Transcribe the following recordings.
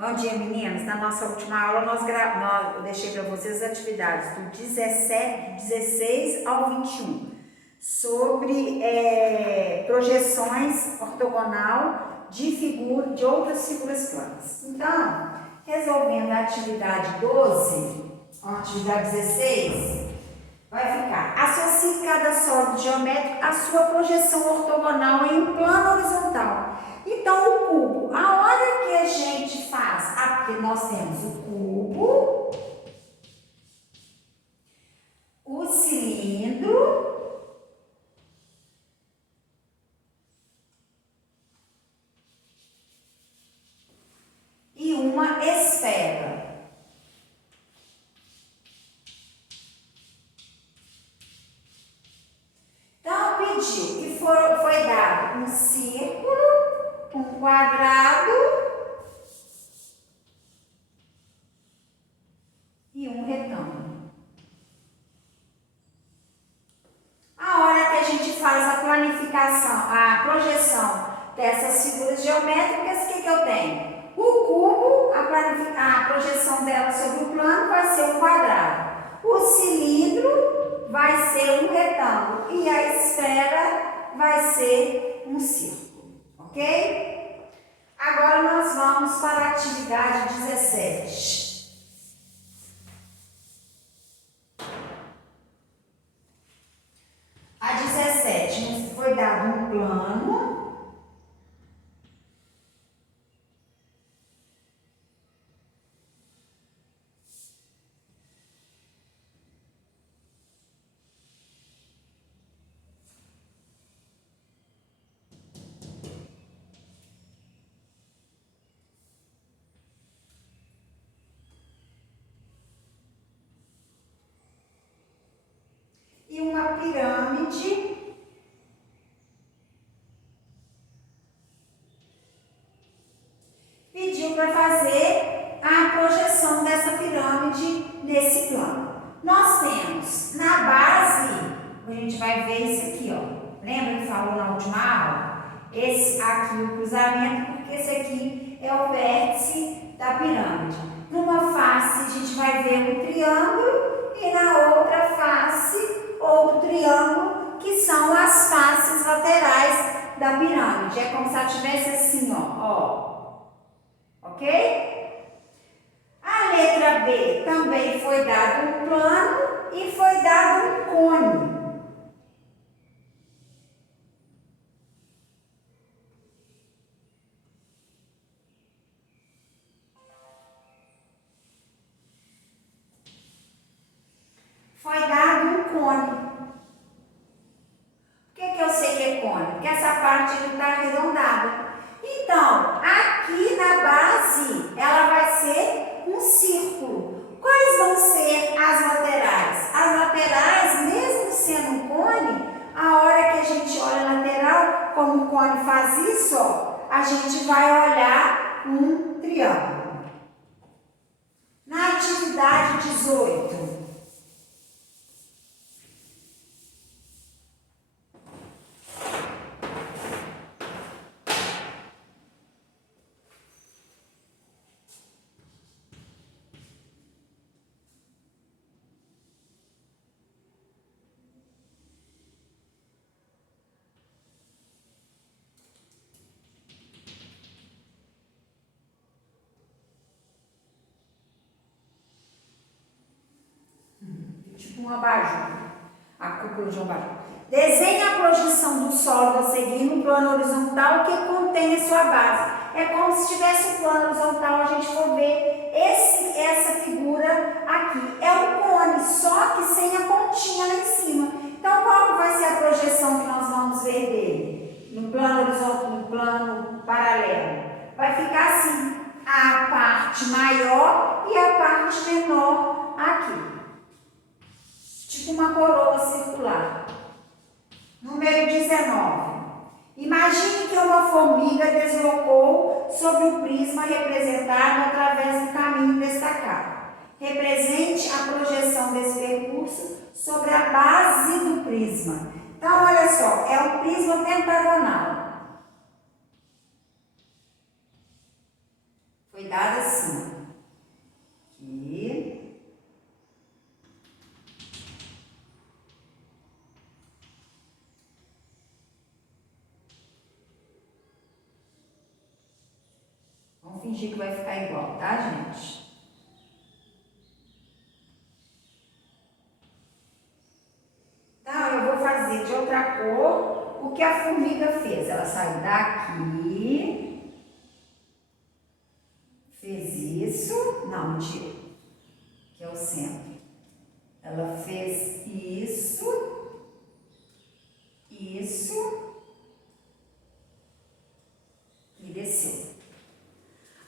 Bom dia, meninas. Na nossa última aula, eu deixei para vocês as atividades do 16 ao 21 sobre projeções ortogonal de outras figuras planas. Então, resolvendo a atividade 12, a atividade 16, vai ficar: associe cada sólido geométrico à sua projeção ortogonal em um plano horizontal. Então, o cubo, a hora que a gente faz, porque nós temos o cubo, o cilindro e uma esfera. Então, pediu que foi dado um círculo, um quadrado e um retângulo. A hora que a gente faz a planificação, a projeção dessas figuras geométricas, o que eu tenho? O cubo, a projeção dela sobre o plano vai ser um quadrado. O cilindro vai ser um retângulo e a esfera vai ser um círculo, ok? Agora nós vamos para a atividade 17. A 17 nos foi dado um plano e uma pirâmide pediu para fazer a projeção dessa pirâmide nesse plano. Nós temos na base, a gente vai ver isso aqui, ó. Lembra que falou na última aula? Esse aqui o cruzamento, porque esse aqui é o vértice da pirâmide. Numa face a gente vai ver um triângulo e na outra face outro triângulo, que são as faces laterais da pirâmide. É como se ela tivesse assim, ó. Ok? A letra B também foi dado um plano e foi dado um cone. Foi dado um cone. Por que eu sei que é cone? Porque essa parte está arredondada. Então, aqui na base, ela vai ser um círculo. Quais vão ser as laterais? As laterais, mesmo sendo um cone, a hora que a gente olha a lateral, como o cone faz isso, ó, a gente vai olhar um triângulo. Na atividade 18, tipo um abajur, a cúpula de um abajur. Desenhe a projeção do sólido a seguir no plano horizontal que contém a sua base. É como se tivesse um plano horizontal, a gente for ver essa figura aqui. É um cone, só que sem a pontinha lá em cima. Então, qual vai ser a projeção que nós vamos ver dele? No plano horizontal, no plano paralelo. Vai ficar assim, a parte maior e a parte menor aqui. Tipo uma coroa circular. Número 19. Imagine que uma formiga deslocou sobre o prisma representado através do caminho destacado. Represente a projeção desse percurso sobre a base do prisma. Então, olha só, é um prisma pentagonal. Foi Foi dada assim. Aqui. Vamos fingir que vai ficar igual, tá, gente? Então, eu vou fazer de outra cor o que a formiga fez. Ela saiu daqui, fez isso, não, mentira, que é o centro. Ela fez isso, isso e desceu.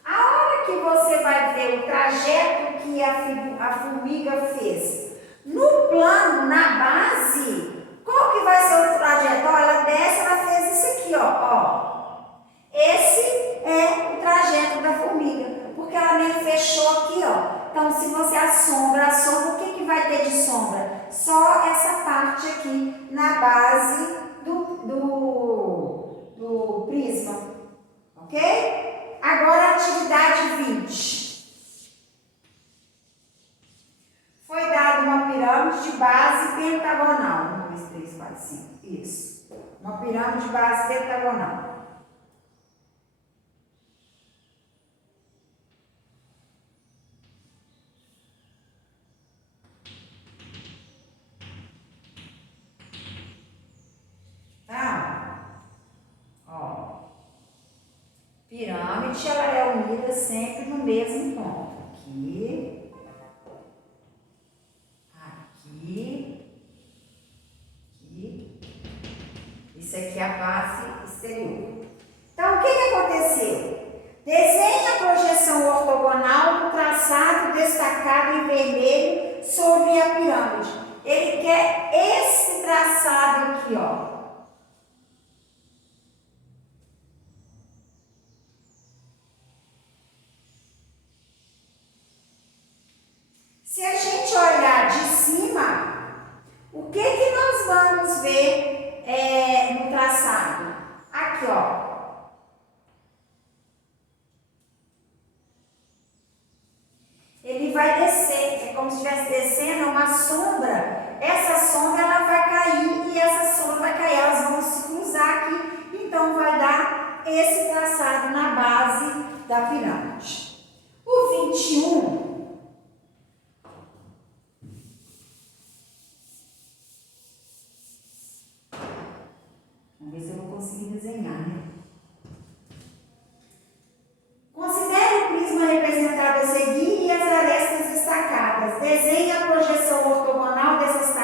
A hora que você vai ver o trajeto que a formiga fez no plano, na base, qual que vai ser o trajeto? Ó, ela desce, ela fez isso aqui, ó. Esse é o trajeto da formiga, porque ela meio fechou aqui, ó. Então, se você assombra, o que que vai ter de sombra? Só essa parte aqui na base do prisma, ok? Agora, atividade 20. Foi dada uma pirâmide de base pentagonal. 1, 2, 3, 4, 5. Isso. Uma pirâmide de base pentagonal. Tá? Ó. Pirâmide, ela é unida sempre no mesmo ponto. Aqui. Aqui. Aqui. Isso aqui é a base exterior. Então, o que que aconteceu? Desenhe a projeção ortogonal do traçado destacado em vermelho sobre a pirâmide. Ele quer esse traçado aqui, ó. Se a gente olhar de cima, o que que nós vamos ver no traçado? Aqui, ó. Ele vai descer, é como se estivesse descendo uma sombra. Essa sombra ela vai cair e essa sombra vai cair, elas vão se cruzar aqui. Então vai dar esse traçado na base da pirâmide. O 21. Vamos ver se eu vou conseguir desenhar, né? Considere o prisma representado a seguir e as arestas destacadas. Desenhe a projeção ortogonal dessas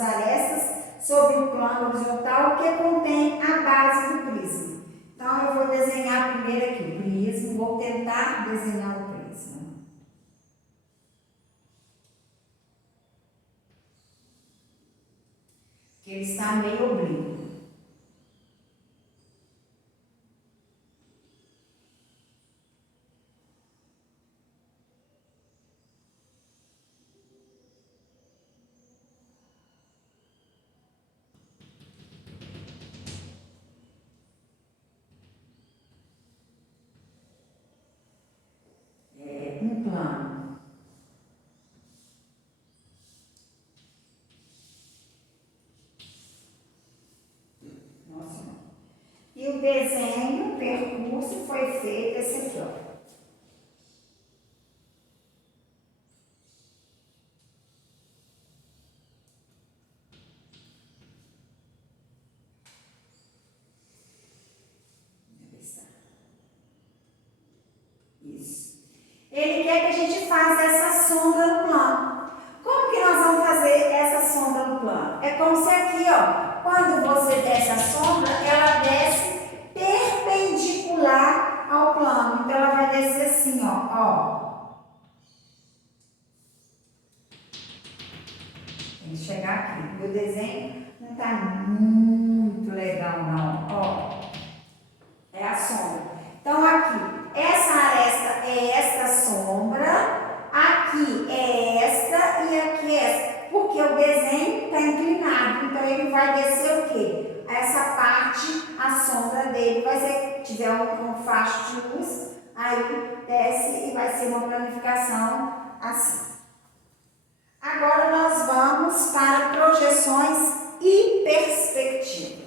arestas sobre o plano horizontal que contém a base do prisma. Então, eu vou desenhar primeiro aqui o prisma, vou tentar desenhar o prisma. Que ele está meio oblíquo. Um plano. Nossa. E o desenho, o percurso foi feito esse aqui, ó. Isso. Ele quer que a gente faça essa sombra no plano. Como que nós vamos fazer essa sombra no plano? É como se aqui, ó, quando você desce a sombra, ela desce perpendicular ao plano. Então, ela vai descer assim, ó. Tem que chegar aqui. Meu desenho não tá muito legal, não. Ó, é a sombra. Então, aqui. Essa aresta é esta sombra, aqui é esta e aqui é esta, porque o desenho está inclinado, então ele vai descer o quê? Essa parte, a sombra dele vai ser, se tiver um facho de luz, aí desce e vai ser uma planificação assim. Agora nós vamos para projeções e perspectivas.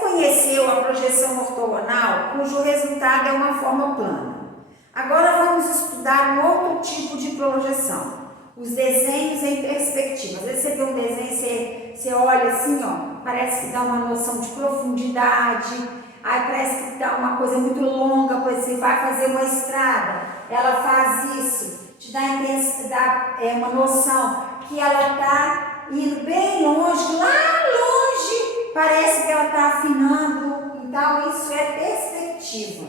Conheceu a projeção ortogonal, cujo resultado é uma forma plana. Agora vamos estudar um outro tipo de projeção, os desenhos em perspectiva. Às vezes você vê um desenho, você olha assim, ó, parece que dá uma noção de profundidade, aí parece que dá uma coisa muito longa, pois você vai fazer uma estrada, ela faz isso, te dá uma noção que ela está indo bem longe, lá longe, parece que ela está afinando, então isso é perspectiva.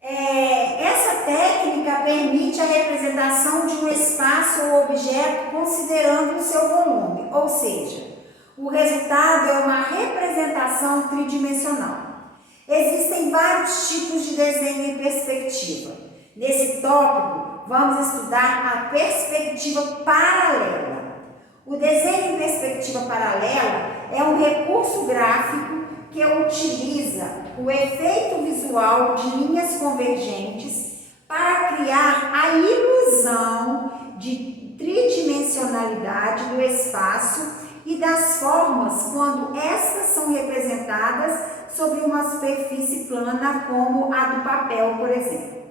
Essa técnica permite a representação de um espaço ou objeto considerando o seu volume, ou seja, o resultado é uma representação tridimensional. Existem vários tipos de desenho em perspectiva. Nesse tópico, vamos estudar a perspectiva paralela. O desenho em perspectiva paralela é um recurso gráfico que utiliza o efeito visual de linhas convergentes para criar a ilusão de tridimensionalidade do espaço e das formas quando estas são representadas sobre uma superfície plana como a do papel, por exemplo.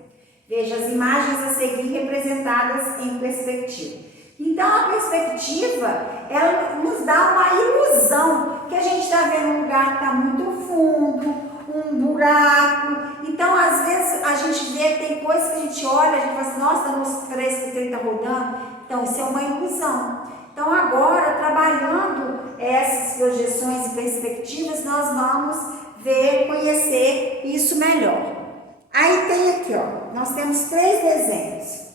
Veja as imagens a seguir representadas em perspectiva. Então, a perspectiva, ela nos dá uma ilusão que a gente está vendo um lugar que está muito fundo, um buraco. Então, às vezes, a gente vê, tem coisas que a gente olha, a gente fala assim, nossa, parece que ele está rodando. Então, isso é uma ilusão. Então, agora, trabalhando essas projeções e perspectivas, nós vamos conhecer isso melhor. Aí tem aqui, ó, nós temos 3 desenhos.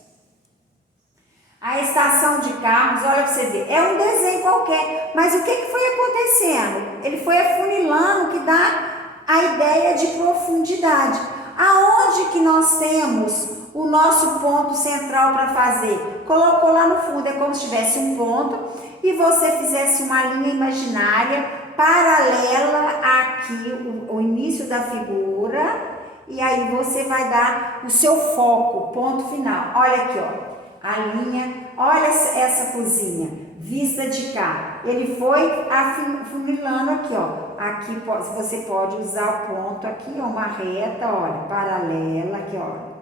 A estação de carros, olha para você ver, é um desenho qualquer, mas o que foi acontecendo? Ele foi afunilando, que dá a ideia de profundidade. Aonde que nós temos o nosso ponto central para fazer? Colocou lá no fundo, é como se tivesse um ponto e você fizesse uma linha imaginária paralela aqui, o início da figura, e aí você vai dar o seu foco, ponto final. Olha aqui, ó. A linha, olha essa cozinha, vista de cá. Ele foi afunilando aqui, ó. Aqui você pode usar o ponto aqui, ó, uma reta, olha, paralela aqui, ó.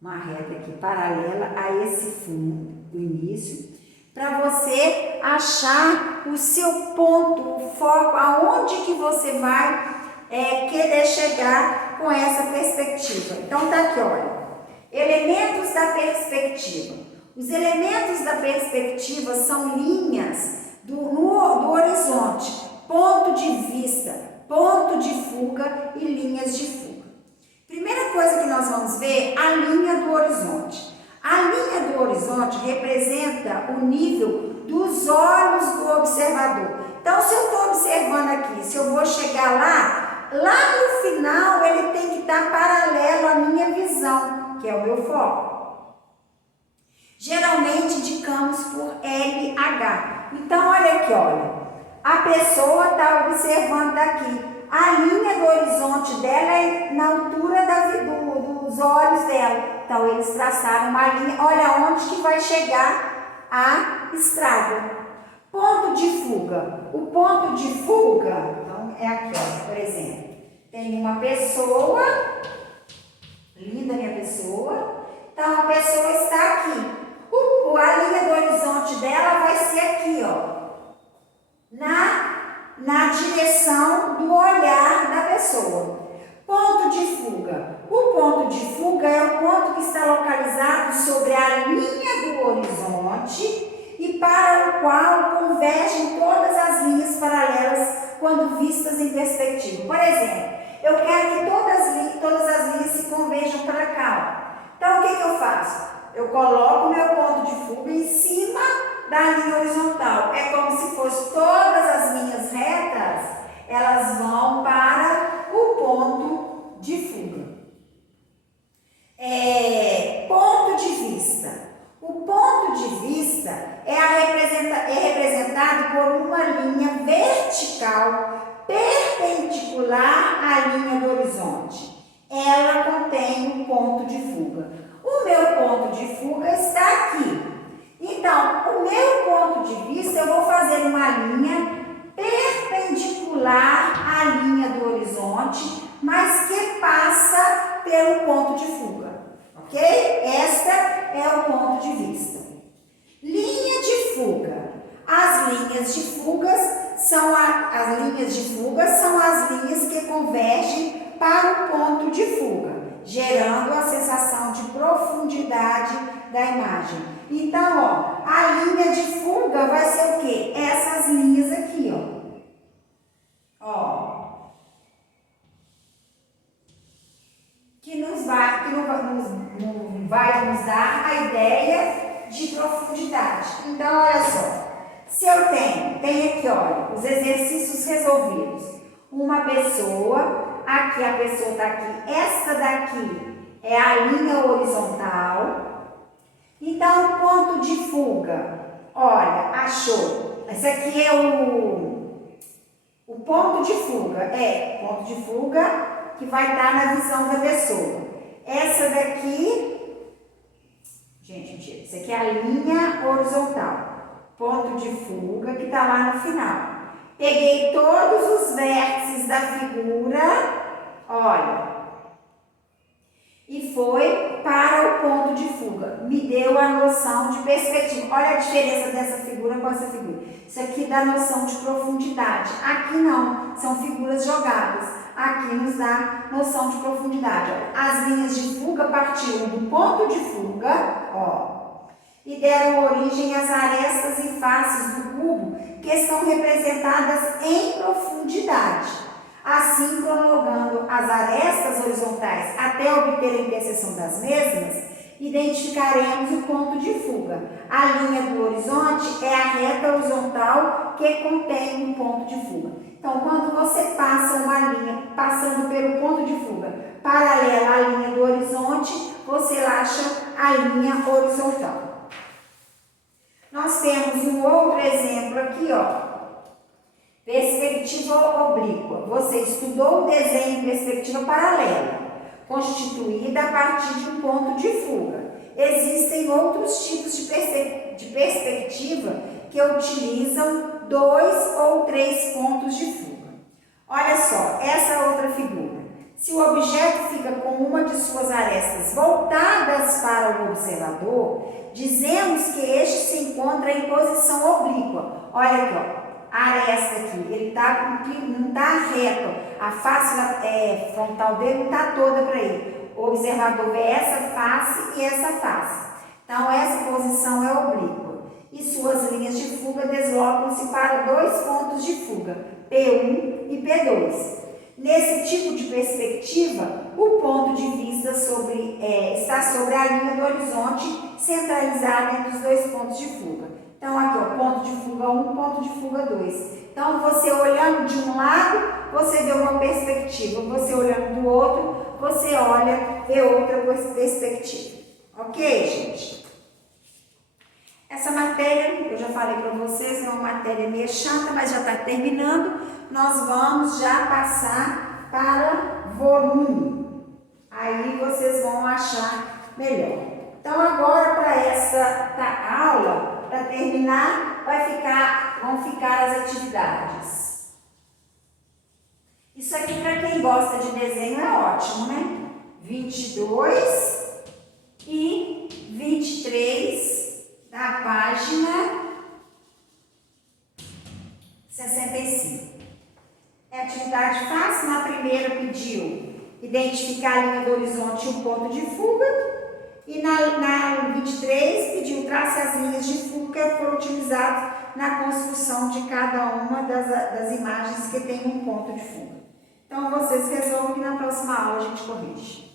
Uma reta aqui, paralela a esse fundo do início, para você achar o seu ponto, o foco, aonde que você vai querer chegar com essa perspectiva. Então tá aqui, olha. Elementos da perspectiva. Os elementos da perspectiva são linhas do horizonte, ponto de vista, ponto de fuga e linhas de fuga. Primeira coisa que nós vamos ver, a linha do horizonte. A linha do horizonte representa o nível dos olhos do observador. Então, se eu estou observando aqui, se eu vou chegar lá no final ele tem que estar paralelo à minha visão, que é o meu foco. Geralmente indicamos por LH. Então, olha aqui, olha. A pessoa está observando daqui. A linha do horizonte dela é na altura dos olhos dela. Então, eles traçaram uma linha. Olha onde que vai chegar a estrada. Ponto de fuga. O ponto de fuga, então, é aqui, ó, por exemplo. Tem uma pessoa, linda minha pessoa. Então, a pessoa está aqui. A linha do horizonte dela vai ser aqui, ó. Na direção do olhar da pessoa. Ponto de fuga. O ponto de fuga é o ponto que está localizado sobre a linha do horizonte e para o qual convergem todas as linhas paralelas quando vistas em perspectiva. Por exemplo, Eu quero que todas as linhas se converjam para cá. Ó. Então, o que eu faço? Eu coloco o meu ponto de fuga em cima da linha horizontal. É como se fosse todas as linhas retas, elas vão para o ponto de fuga. Ponto de vista. O ponto de vista é representado por uma linha vertical perpendicular à linha do horizonte. Ela contém um ponto de fuga. O meu ponto de fuga está aqui. Então, o meu ponto de vista, eu vou fazer uma linha perpendicular à linha do horizonte, mas que passa pelo ponto de fuga. Ok? Esta é o ponto de vista. Linha de fuga. As linhas de fuga são as linhas que convergem para o ponto de fuga, gerando a sensação de profundidade da imagem. Então, ó, a linha de fuga vai ser o quê? Essas linhas aqui, ó. Que não vai nos dar a ideia de profundidade. Então, olha só. Se eu tenho aqui, olha, os exercícios resolvidos. Uma pessoa, aqui a pessoa está aqui. Essa daqui é a linha horizontal. Então, o ponto de fuga, olha, achou. Esse aqui é o ponto de fuga. Ponto de fuga que vai estar na visão da pessoa. Essa daqui, gente, mentira, isso aqui é a linha horizontal. Ponto de fuga que está lá no final. Peguei todos os vértices da figura, olha, e foi para o ponto de fuga. Me deu a noção de perspectiva. Olha a diferença dessa figura com essa figura. Isso aqui dá noção de profundidade. Aqui não, são figuras jogadas. Aqui nos dá noção de profundidade. As linhas de fuga partiram do ponto de fuga, ó, e deram origem às arestas e faces do cubo que estão representadas em profundidade. Assim, cronologando as arestas horizontais até obter a interseção das mesmas, identificaremos o ponto de fuga. A linha do horizonte é a reta horizontal que contém um ponto de fuga. Então, quando você passa uma linha passando pelo ponto de fuga paralela à linha do horizonte, você acha a linha horizontal. Nós temos um outro exemplo aqui, ó. Perspectiva oblíqua. Você estudou o desenho em perspectiva paralela, constituída a partir de um ponto de fuga. Existem outros tipos de perspectiva que utilizam 2 ou 3 pontos de fuga. Olha só, essa outra figura. Se o objeto fica com uma de suas arestas voltadas para o observador, dizemos que este se encontra em posição oblíqua. Olha aqui, ó. A aresta aqui, ele não está reto, a face frontal dele não está toda para ele. O observador vê essa face e essa face. Então, essa posição é oblíqua. E suas linhas de fuga deslocam-se para 2 pontos de fuga, P1 e P2. Nesse tipo de perspectiva, o ponto de vista está sobre a linha do horizonte, centralizado entre os 2 pontos de fuga. Então, aqui, ó, ponto de fuga 1, ponto de fuga 2. Então, você olhando de um lado, você vê uma perspectiva. Você olhando do outro, você vê outra perspectiva. Ok, gente? Essa matéria, eu já falei para vocês, é uma matéria meio chata, mas já está terminando. Nós vamos já passar para volume. Aí, vocês vão achar melhor. Então, agora, para essa aula, para terminar, vão ficar as atividades. Isso aqui, para quem gosta de desenho, é ótimo, né? 22 e 23 da página 65. É atividade fácil. Na primeira pediu identificar a linha do horizonte e o ponto de fuga. E na 23 pediu trace as linhas de fuga que foram utilizadas na construção de cada uma das imagens que tem um ponto de fuga. Então, vocês resolvam que na próxima aula a gente corrige.